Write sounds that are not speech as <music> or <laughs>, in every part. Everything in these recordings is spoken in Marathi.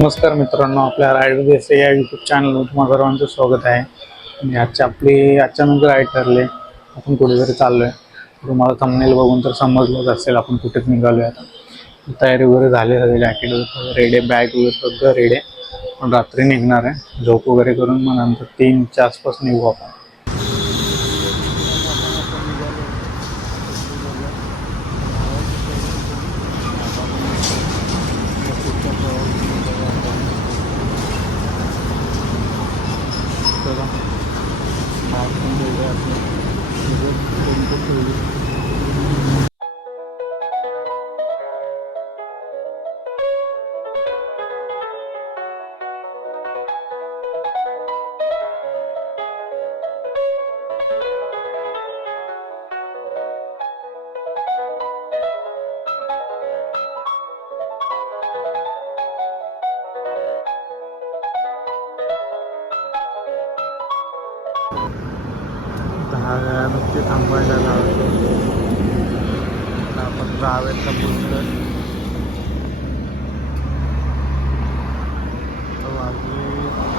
नमस्कार मित्रांनो आपल्या रायडर देसाई या युट्यूब चॅनलवर तुम्हा सर्वांचं स्वागत आहे. आणि आजची आपली अचानक राईड ठरले आपण कुठेतरी चाललो आहे तुम्हाला थंबनेल बघून तर समजलंच असेल आपण कुठेच निघालो आहे आता. तयारी वगैरे झाली सगळे जॅकेट वगैरे आहे बॅग वगैरे सगळं रेडे पण रात्री निघणार आहे. झोप वगैरे करून मग नंतर तीनच्या आसपास निघू आपण. दहा वेळा नुकते थांबायला लावतो आपण रावेरला पोचलोय आता वाजले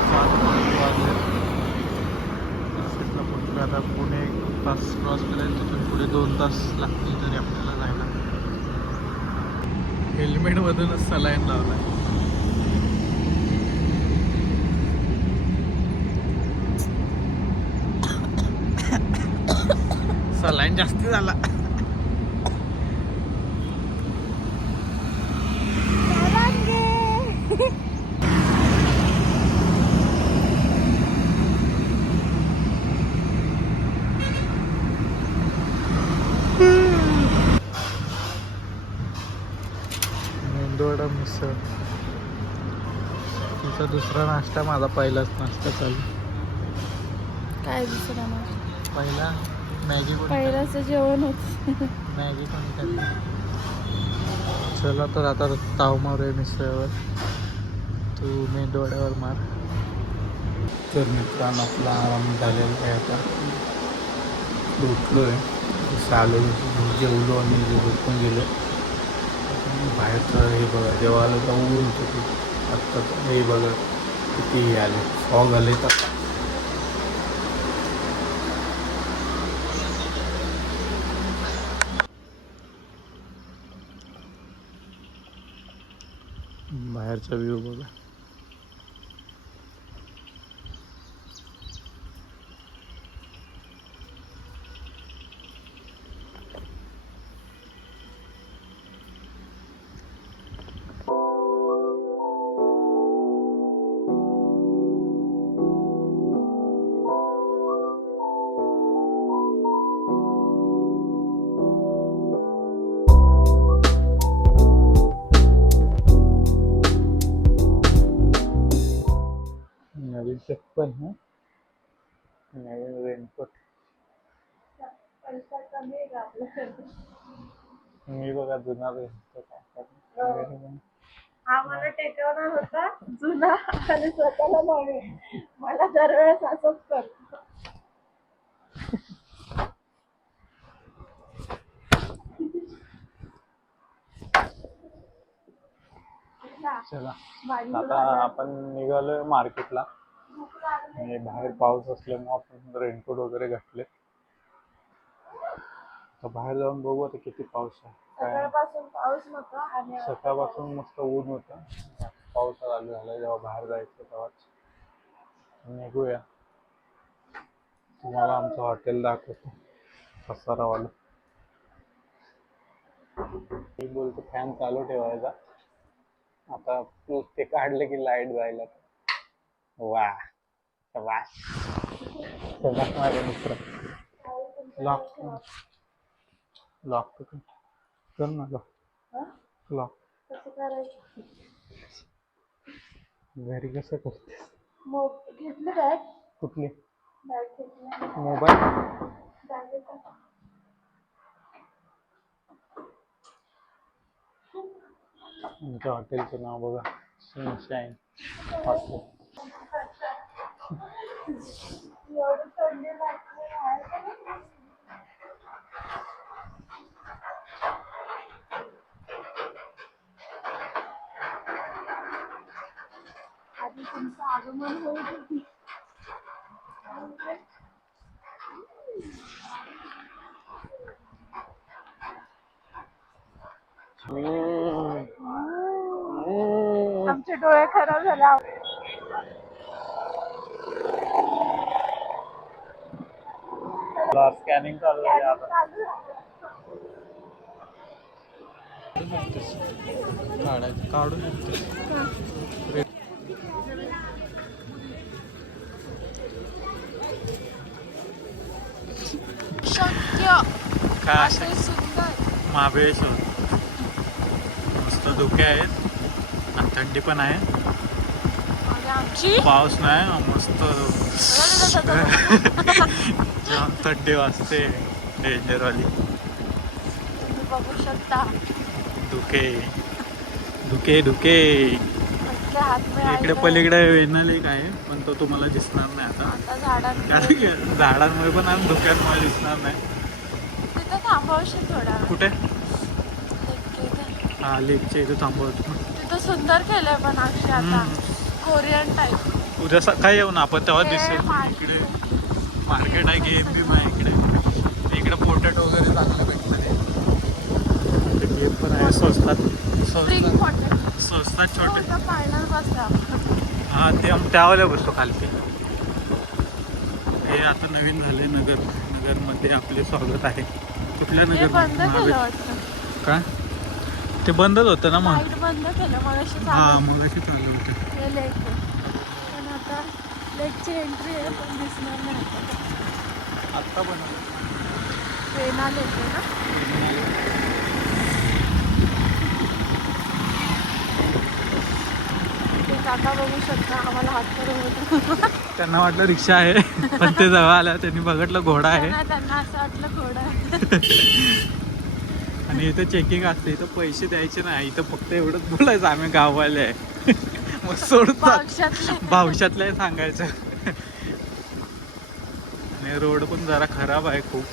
सात वाजले. नाशिकला पोचलो आता पुणे एक तास क्रॉस करायला तिथून पुढे दोन तास लागतील तरी आपल्याला जायला. हेल्मेटमधूनच सलाईन लावलाय. जास्ती झाला. मेंदूवडा मिसळ. तिचा दुसरा नाश्ता माझा पहिलाच नाश्ता चालू. काय दुसरा मग पहिला? मॅगी कोणी पहिल्याचं जेवण होत. मॅगी कोणी खाल्ली? चला तर आता ताव मारूया मिसळवर. तू मेंदूवड्यावर मार. तर मित्रांनो आपला आराम झालेला आहे आता. उठलो आहे आलो जेवलो आणि झोपून गेलो. बाहेरचं हे बघा जेव्हा आलं तर ऊन होतं खूप आत्ताच हे बघा किती हे आले. फॉग आले तर बाहेरचा व्ह्यू बघा नवीन चप्पल हा। नवीन रेनकोट मी बघा जुना. हा मला टेकवणार होता जुना आणि स्वतःला नवीन मला दरवेळेस असंच करतो. चला. आता आपण निघालोय मार्केटला आणि बाहेर पाऊस असल्यामुळे आपण रेनकोट वगैरे घातले. तर बाहेर जाऊन बघू आता किती पाऊस आहे. सकाळपासून मस्त ऊन होतं. पाऊस चालू झाला जेव्हा बाहेर जायचं तेव्हाच. निघूया. तुम्हाला आमचं हॉटेल दाखवतो. पसारावालं. बोलतो फॅन चालू ठेवायचा. आता ते काढले की लाइट जायला वा वा शबास माझे मित्र लॉक लॉक कर ना लॉक? लॉक घरी कसं घेतलं बॅग कुठली मोबाईल आमच्या हॉटेलचं नाव बघा सनशाईन हॉटेल एवढं थंडी लागते बाहेर का नाही? तुमचं आगमन होईल आमचे डोळे खराब झाले स्कॅनिंग चालू आहे आता. काढून शक्य. काय असं असे सुंदर. महाबळेश्वर. मस्त धुके आहेत. आणि थंडी पण आहे. आमची. पाऊस नाही मस्त थंडी वाजते डेंजरवाली तुम्ही बघू शकता. धुके. धुके धुके. इकडे पलीकडे वेनल एक आहे पण तो तुम्हाला दिसणार नाही आता. कारण झाडांमुळे पण आणि धुक्यांमुळे दिसणार नाही. कुठे. हा लेकच्या इथे थांबवतो. तिथं सुंदर केलंय पण आता. कोरियन टाईप उद्या सकाळी येऊ ना आपण तेव्हा हे दिसेल. मार्केट. इकडे मार्केट आहे गेम बिम आहे इकडे. इकडे पोटॅटो वगैरे चांगलं भेटणार आहे. गेम पण आहे स्वस्तात. स्वस्तात. स्वस्तात छोटे. बसला हा ते आम- त्यावाल्या बसतो खालती. हे आता नवीन झाले नगर नगरमध्ये आपले स्वागत आहे. कुठल्या नगर बंद केलं महाबळे- वाटतं काय ते बंदच होतं ना मग. लाइट बंद केलं मग अशी हा चालू मग अशी चालू होतं. हे लेक. पण आता लेकची एंट्री आहे पण दिसणार नाही आता. आत्ता बनवलं. ट्रेन आले होते ना? ते काका बघू शकता आम्हाला हात करून त्यांना वाटलं रिक्षा आहे पण ते जवळ आल्या त्यांनी बघितलं घोडा आहे. त्यांना त्यांना असं वाटलं घोडा आहे. <laughs> आणि इथं चेकिंग असते इथं पैसे द्यायचे नाही इथं फक्त एवढंच बोलायचं आम्ही गाववाले आहे. <laughs> मग सोडतात भावशातलं. सांगायचं. आणि रोड पण जरा खराब आहे खूप.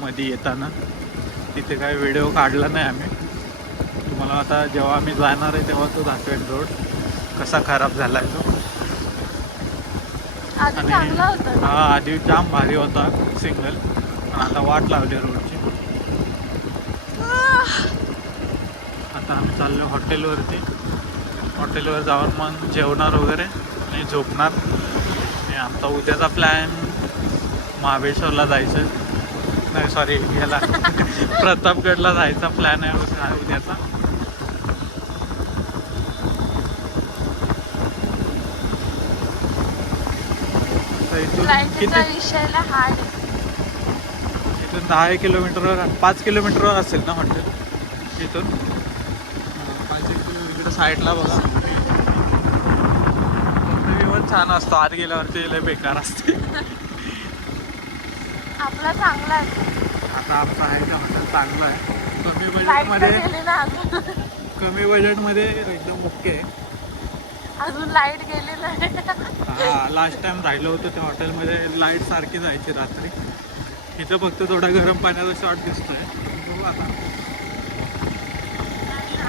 मध्ये येताना. तिथे काय व्हिडिओ काढला नाही आम्ही. तुम्हाला आता जेव्हा आम्ही जाणार आहे तेव्हा तो दाखवेल रोड. कसा खराब झाला आहे तो. आधी आणि हा आधी जाम भारी होता सिंगल पण आता वाट लावली रोडची. आता आम्ही चाललो हॉटेलवरती. हॉटेलवर जाऊन मग जेवणार वगैरे आणि झोपणार. आणि आमचा उद्याचा प्लॅन महाबळेश्वरला जायचं. नाही सॉरी याला <laughs> प्रतापगडला जायचा प्लॅन आहे उद्या- उद्याचा. इथून दहा किलोमीटरवर पाच किलोमीटरवर असेल ना हॉटेल? इथून. इकडे साईडला बघा. पण छान असतो आत गेल्यावरती लय बेकार असते. आपला चांगला आहे. आता आमचं आहे ते हॉटेल चांगलं आहे. कमी बजेटमध्ये कमी बजेटमध्ये एकदम ओके आहे अजून लाइट गेली नाही. हा लास्ट टाइम राहिलं होतं त्या हॉटेलमध्ये लाइट सारखी जायची रात्री. इथं फक्त थोडा गरम पाण्याचा शॉट दिसतोय. बघू आता.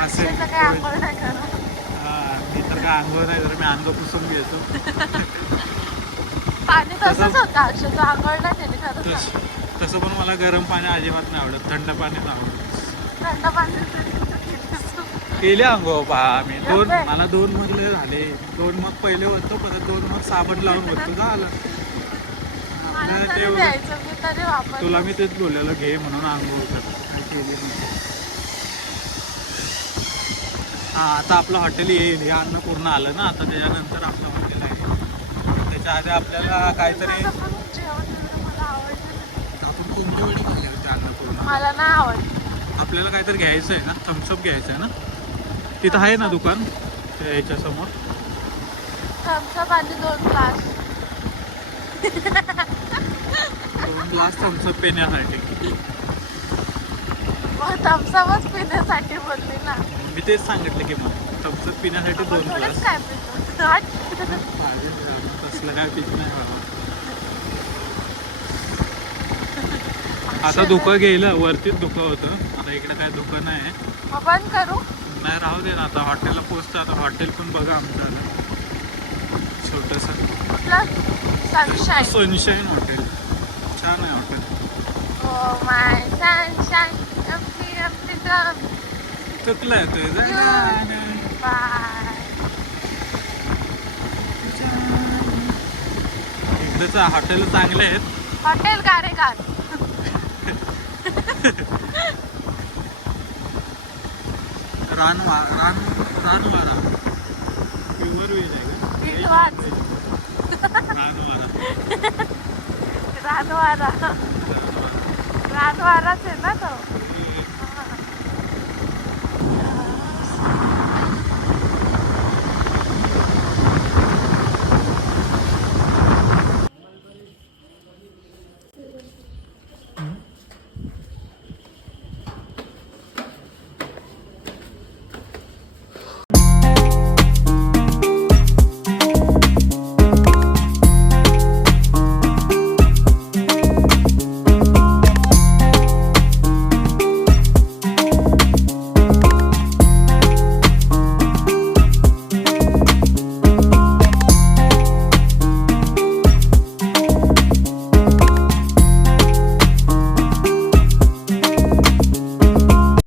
असेल. काय नाही करत हा, मी तर काय अंघोळ नाही तर मी अंग पुसून घेतो. <laughs> पाणी तसंच तसं- होतं अक्षयचं आंघोळ नाही केली खरं तस तसं पण मला गरम पाणी अजिबात नाही आवडत थंड पाणी आवडत. थंड पाणी केले अंघोळ पहा आम्ही दोन? मला दोन मग लय झाले. दोन मग पहिले होतो परत दोन मग साबण लावून होतो झालं. मला तरी ते द्यायचं मी तरी वापर तुला मी तेच बोललेलं घे म्हणून अंघोळ कर. केली नाही. हा आता आपलं हॉटेल येईल हे अन्न पूर्ण आलं ना आता त्याच्यानंतर आपलं हॉटेल आहे. त्याच्या आधी आपल्याला काहीतरी. आपण कोणती वेळी खाल्ले होते अन्नपूर्णा? मला नाही आवडत आपल्याला काहीतरी घ्यायचं आहे ना थम्सअप घ्यायचं आहे ना? तिथं आहे ना दुकान त्या याच्या समोर थम्सअप आणि दोन ग्लास दोन ग्लास थम्सअप पिण्यासाठी. मग थम्सअपच पिण्यासाठी बोलली ना. मी तेच सांगितलं की मग थम्सअप पिण्यासाठी आपण दोन थोडंच ग्लास. काय पितो. तसलं काय पित नाही बाबा. आता धुकं गेलं वरतीच धुकं होतं. आता इकडे काय धुकं नाही मग बंद करू? नाही राहू दे ना. आता हॉटेलला पोचतं आता हॉटेल पण बघा आमचं छोटस. कुठलं? Sunshine sunshine hotel. छान आहे hotel. Oh my sunshine drum चुकलं इकडचं हॉटेल चांगले आहेत. हॉटेल कारेगार रानवा रान रानवारा प्युअर आहे का? रानवारा रानवारा रानवाराच आहे ना तो.